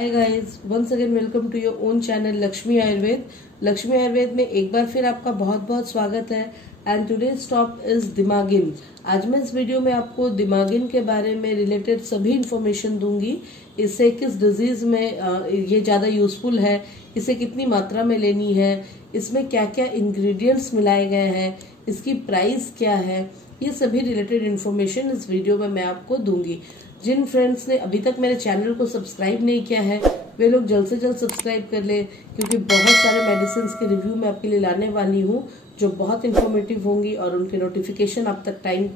Hi guys, once again welcome to your own channel Lakshmi Ayurveda. Lakshmi Ayurveda में एक बार फिर आपका बहुत बहुत स्वागत है। एंड टुडेज टॉप इज दिमागिन। आज मैं इस वीडियो में आपको दिमागिन के बारे में रिलेटेड सभी इंफॉर्मेशन दूंगी। इससे किस डिजीज में ये ज्यादा यूजफुल है, इसे कितनी मात्रा में लेनी है, इसमें क्या क्या इंग्रेडिएंट्स मिलाए गए हैं, इसकी प्राइस क्या है, ये सभी रिलेटेड इंफॉर्मेशन इस वीडियो में मैं आपको दूंगी। जिन फ्रेंड्स ने अभी तक मेरे चैनल को सब्सक्राइब नहीं किया है वे लोग जल्द से जल्द सब्सक्राइब कर ले, क्योंकि बहुत सारे मेडिसिन के रिव्यू मैं आपके लिए लाने वाली हूँ जो बहुत इन्फॉर्मेटिव होंगी और उनके नोटिफिकेशन आप तक टाइम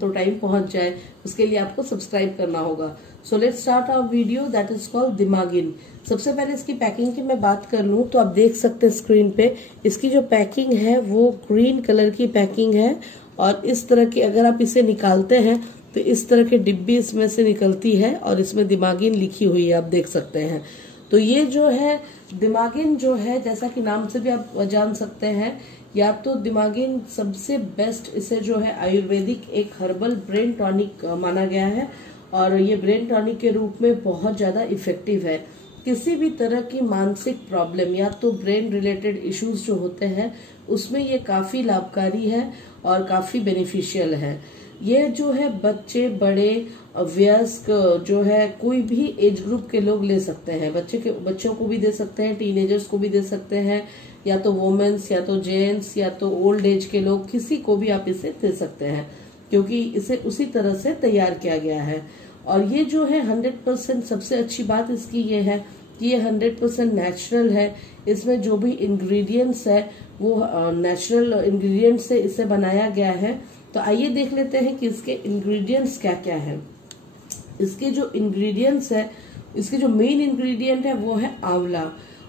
पहुंच जाए, उसके लिए आपको सब्सक्राइब करना होगा। So let's start our video that is called दिमागिन। सबसे पहले इसकी पैकिंग की मैं बात कर लूँ तो आप देख सकते हैं स्क्रीन पे इसकी जो पैकिंग है वो ग्रीन कलर की पैकिंग है। और इस तरह की अगर आप इसे निकालते हैं तो इस तरह के डिब्बी इसमें से निकलती है और इसमें दिमागिन लिखी हुई है, आप देख सकते हैं। तो ये जो है दिमागिन जो है, जैसा कि नाम से भी आप जान सकते हैं, या तो दिमागिन सबसे बेस्ट, इसे जो है आयुर्वेदिक एक हर्बल ब्रेन टॉनिक माना गया है और ये ब्रेन टॉनिक के रूप में बहुत ज्यादा इफेक्टिव है। किसी भी तरह की मानसिक प्रॉब्लम या तो ब्रेन रिलेटेड इश्यूज जो होते हैं उसमें ये काफी लाभकारी है और काफी बेनिफिशियल है। ये जो है बच्चे, बड़े, वयस्क, जो है कोई भी एज ग्रुप के लोग ले सकते हैं। बच्चों को भी दे सकते हैं, टीनेजर्स को भी दे सकते हैं, या तो वुमेन्स या तो जेंट्स या तो ओल्ड एज के लोग, किसी को भी आप इसे दे सकते हैं क्योंकि इसे उसी तरह से तैयार किया गया है। और ये जो है 100%, सबसे अच्छी बात इसकी ये है कि ये 100% नेचुरल है। इसमें जो भी इंग्रेडिएंट्स है वो नेचुरल इंग्रेडिएंट्स से इसे बनाया गया है। तो आइए देख लेते हैं कि इसके इंग्रेडिएंट्स क्या क्या है। इसके जो इंग्रेडिएंट्स है, इसके जो मेन इंग्रेडिएंट है वो है आंवला।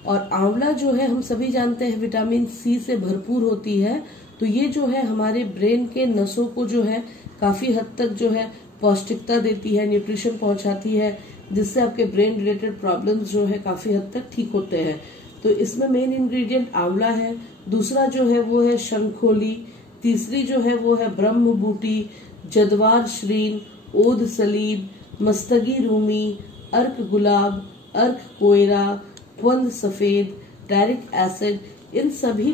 और आंवला जो है हम सभी जानते हैं विटामिन सी से भरपूर होती है। तो ये जो है हमारे ब्रेन के नसों को जो है काफी हद तक जो है पौष्टिकता देती है, न्यूट्रिशन पहुंचाती है, जिससे आपके ब्रेन रिलेटेड प्रॉब्लम्स जो है काफी हद तक ठीक होते हैं। तो इसमें मेन इंग्रेडिएंट आंवला है। दूसरा जो है वो है शंखोली। तीसरी जो है वो है ब्रह्म बूटी, जदवार श्रीन, ओद सलीब, मस्तगी रूमी, अर्क गुलाब, अर्क कोयरा, क्वंद सफेद, डायरिक एसिड, इन सभी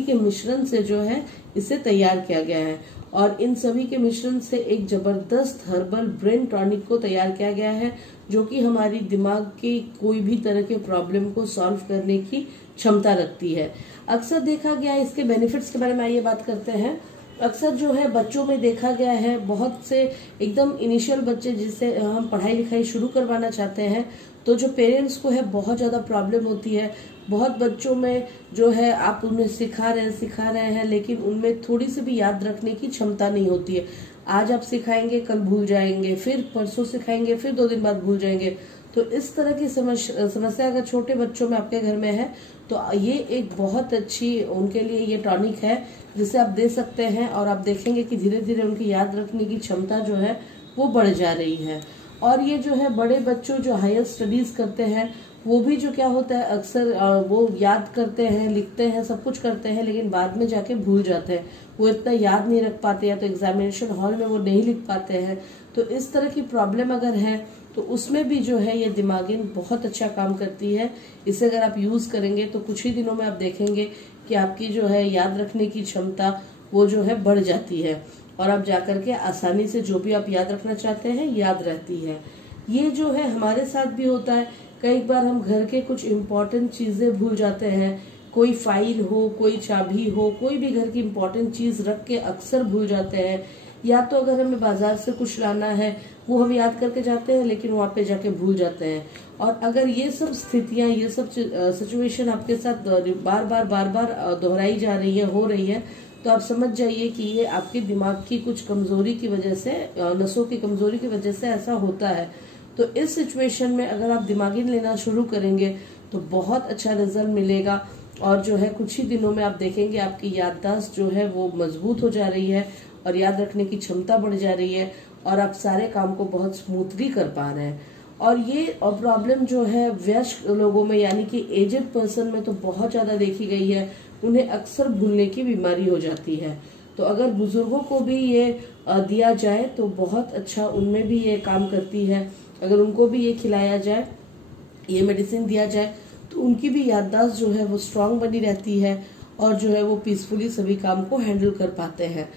के मिश्रण से जो है इसे तैयार किया गया है। और इन सभी के मिश्रण से एक जबरदस्त हर्बल ब्रेन टॉनिक को तैयार किया गया है, जो कि हमारी दिमाग के कोई भी तरह के प्रॉब्लम को सॉल्व करने की क्षमता रखती है। अक्सर देखा गया है, इसके बेनिफिट्स के बारे में आइए बात करते हैं। अक्सर जो है बच्चों में देखा गया है, बहुत से एकदम इनिशियल बच्चे जिससे हम पढ़ाई लिखाई शुरू करवाना चाहते हैं, तो जो पेरेंट्स को है बहुत ज्यादा प्रॉब्लम होती है। बहुत बच्चों में जो है आप उन्हें सिखा रहे हैं लेकिन उनमें थोड़ी सी भी याद रखने की क्षमता नहीं होती है। आज आप सिखाएंगे, कल भूल जाएंगे, फिर परसों सिखाएंगे, फिर 2 दिन बाद भूल जाएंगे। तो इस तरह की समस्या अगर छोटे बच्चों में आपके घर में है तो ये एक बहुत अच्छी उनके लिए ये टॉनिक है जिसे आप दे सकते हैं। और आप देखेंगे कि धीरे धीरे उनकी याद रखने की क्षमता जो है वो बढ़ जा रही है। और ये जो है बड़े बच्चों जो हायर स्टडीज करते हैं वो भी जो क्या होता है, अक्सर वो याद करते हैं, लिखते हैं, सब कुछ करते हैं, लेकिन बाद में जाके भूल जाते हैं। वो इतना याद नहीं रख पाते या तो एग्जामिनेशन हॉल में वो नहीं लिख पाते हैं। तो इस तरह की प्रॉब्लम अगर है तो उसमें भी जो है ये दिमागिन बहुत अच्छा काम करती है। इसे अगर आप यूज करेंगे तो कुछ ही दिनों में आप देखेंगे कि आपकी जो है याद रखने की क्षमता वो जो है बढ़ जाती है और आप जाकर के आसानी से जो भी आप याद रखना चाहते हैं याद रहती है। ये जो है हमारे साथ भी होता है, कई बार हम घर के कुछ इम्पोर्टेंट चीजें भूल जाते हैं। कोई फाइल हो, कोई चाबी हो, कोई भी घर की इम्पोर्टेंट चीज रख के अक्सर भूल जाते हैं। या तो अगर हमें बाजार से कुछ लाना है वो हम याद करके जाते हैं लेकिन वहां पे जाके भूल जाते हैं। और अगर ये सब स्थितियां, ये सब सिचुएशन आपके साथ बार बार दोहराई जा रही है, हो रही है, तो आप समझ जाइए कि ये आपके दिमाग की कुछ कमजोरी की वजह से, नसों की कमजोरी की वजह से ऐसा होता है। तो इस सिचुएशन में अगर आप दिमागिन लेना शुरू करेंगे तो बहुत अच्छा रिजल्ट मिलेगा। और जो है कुछ ही दिनों में आप देखेंगे आपकी याददाश्त जो है वो मजबूत हो जा रही है और याद रखने की क्षमता बढ़ जा रही है और आप सारे काम को बहुत स्मूथली कर पा रहे हैं। और ये प्रॉब्लम जो है वयस्क लोगों में यानी कि एजेड पर्सन में तो बहुत ज्यादा देखी गई है। उन्हें अक्सर भूलने की बीमारी हो जाती है। तो अगर बुजुर्गों को भी ये दिया जाए तो बहुत अच्छा उनमें भी ये काम करती है। अगर उनको भी ये खिलाया जाए ये मेडिसिन दिया जाए तो उनकी भी याददाश्त जो है वो स्ट्रांग बनी रहती है और जो है वो पीसफुली सभी काम को हैंडल कर पाते हैं।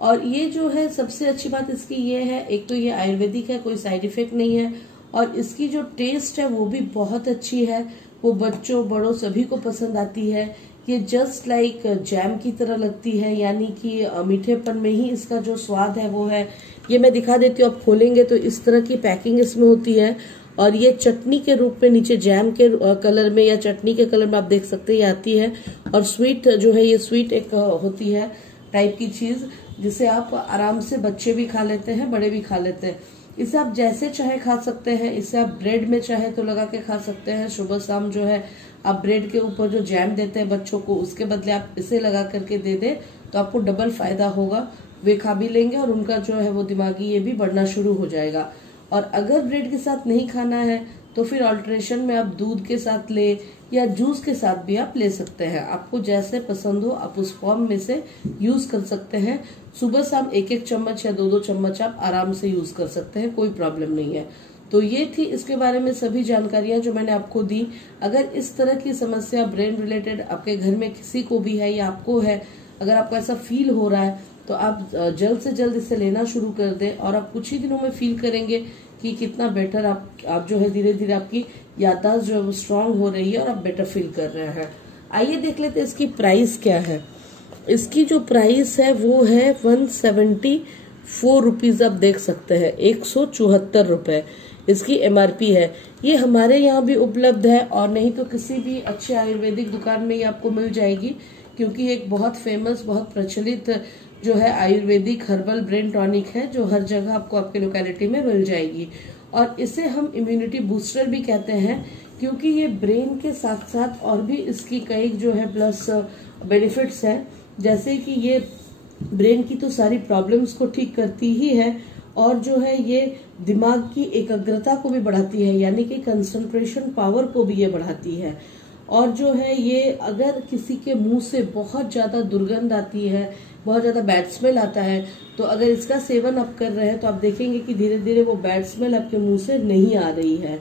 और ये जो है सबसे अच्छी बात इसकी ये है, एक तो ये आयुर्वेदिक है, कोई साइड इफेक्ट नहीं है, और इसकी जो टेस्ट है वो भी बहुत अच्छी है, वो बच्चों बड़ों सभी को पसंद आती है। ये जस्ट लाइक जैम की तरह लगती है, यानी कि मीठेपन में ही इसका जो स्वाद है वो है। ये मैं दिखा देती हूँ, आप खोलेंगे तो इस तरह की पैकिंग इसमें होती है, और ये चटनी के रूप में नीचे जैम के कलर में या चटनी के कलर में आप देख सकते हैं ये आती है। और स्वीट जो है, ये स्वीट एक होती है टाइप की चीज, जिसे आप आराम से बच्चे भी खा लेते हैं, बड़े भी खा लेते हैं। इसे आप जैसे चाहे खा सकते हैं, इसे आप ब्रेड में चाहे तो लगा के खा सकते हैं। सुबह शाम जो है आप ब्रेड के ऊपर जो जैम देते हैं बच्चों को, उसके बदले आप इसे लगा करके दे दें तो आपको डबल फायदा होगा। वे खा भी लेंगे और उनका जो है वो दिमागी ये भी बढ़ना शुरू हो जाएगा। और अगर ब्रेड के साथ नहीं खाना है तो फिर ऑल्टरेशन में आप दूध के साथ ले या जूस के साथ भी आप ले सकते हैं। आपको जैसे पसंद हो आप उस फॉर्म में से यूज कर सकते हैं। सुबह शाम एक एक चम्मच या दो दो चम्मच आप आराम से यूज कर सकते हैं, कोई प्रॉब्लम नहीं है। तो ये थी इसके बारे में सभी जानकारियां जो मैंने आपको दी। अगर इस तरह की समस्या ब्रेन रिलेटेड आपके घर में किसी को भी है या आपको है, अगर आपको ऐसा फील हो रहा है तो आप जल्द से जल्द इसे लेना शुरू कर दें, और आप कुछ ही दिनों में फील करेंगे कि कितना बेटर आप जो है धीरे धीरे आपकी याददाश्त जो है वो स्ट्रांग हो रही है और आप बेटर फील कर रहे हैं। आइए देख लेते हैं इसकी प्राइस क्या है। इसकी जो प्राइस है वो है 174 रुपीज, आप देख सकते हैं 174 रुपए इसकी MRP है। ये हमारे यहाँ भी उपलब्ध है और नहीं तो किसी भी अच्छे आयुर्वेदिक दुकान में ये आपको मिल जाएगी, क्योंकि एक बहुत फेमस, बहुत प्रचलित जो है आयुर्वेदिक हर्बल ब्रेन टॉनिक है, जो हर जगह आपको आपके लोकेलिटी में मिल जाएगी। और इसे हम इम्यूनिटी बूस्टर भी कहते हैं, क्योंकि ये ब्रेन के साथ साथ और भी इसकी कई जो है प्लस बेनिफिट्स हैं, जैसे कि ये ब्रेन की तो सारी प्रॉब्लम्स को ठीक करती ही है, और जो है ये दिमाग की एकाग्रता को भी बढ़ाती है, यानी कि कंसंट्रेशन पावर को भी ये बढ़ाती है। और जो है ये अगर किसी के मुंह से बहुत ज्यादा दुर्गंध आती है, बहुत ज्यादा बैड स्मेल आता है, तो अगर इसका सेवन आप कर रहे हैं तो आप देखेंगे कि धीरे धीरे वो बैड स्मेल आपके मुंह से नहीं आ रही है।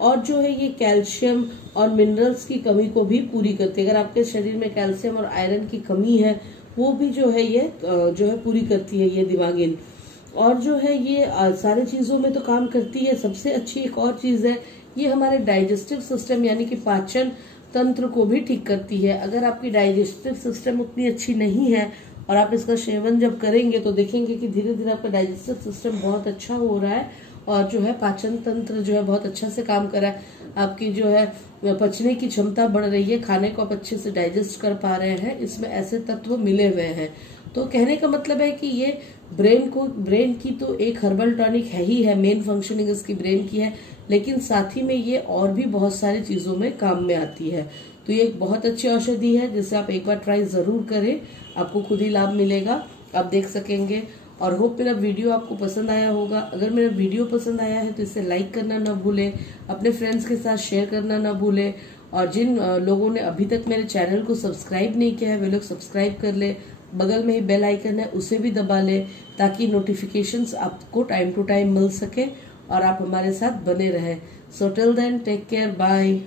और जो है ये कैल्शियम और मिनरल्स की कमी को भी पूरी करती है। अगर आपके शरीर में कैल्शियम और आयरन की कमी है वो भी जो है ये जो है पूरी करती है ये दिमागिन। और जो है ये सारे चीजों में तो काम करती है। सबसे अच्छी एक और चीज है, ये हमारे डाइजेस्टिव सिस्टम यानी कि पाचन तंत्र को भी ठीक करती है। अगर आपकी डाइजेस्टिव सिस्टम उतनी अच्छी नहीं है और आप इसका सेवन जब करेंगे तो देखेंगे कि धीरे धीरे आपका डाइजेस्टिव सिस्टम बहुत अच्छा हो रहा है और जो है पाचन तंत्र जो है बहुत अच्छा से काम कर रहा है। आपकी जो है पचने की क्षमता बढ़ रही है, खाने को आप अच्छे से डाइजेस्ट कर पा रहे हैं, इसमें ऐसे तत्व मिले हुए हैं। तो कहने का मतलब है कि ये ब्रेन की तो एक हर्बल टॉनिक है ही है, मेन फंक्शनिंग इसकी ब्रेन की है, लेकिन साथ ही में ये और भी बहुत सारी चीजों में काम में आती है। तो ये एक बहुत अच्छी औषधि है जिसे आप एक बार ट्राई जरूर करें, आपको खुद ही लाभ मिलेगा, आप देख सकेंगे। और होप मेरा वीडियो आपको पसंद आया होगा। अगर मेरा वीडियो पसंद आया है तो इसे लाइक करना ना भूलें, अपने फ्रेंड्स के साथ शेयर करना ना भूलें, और जिन लोगों ने अभी तक मेरे चैनल को सब्सक्राइब नहीं किया है वे लोग सब्सक्राइब कर ले। बगल में ही बेल आइकन है उसे भी दबा ले, ताकि नोटिफिकेशंस आपको टाइम टू टाइम मिल सके और आप हमारे साथ बने रहें। So till then take care, bye.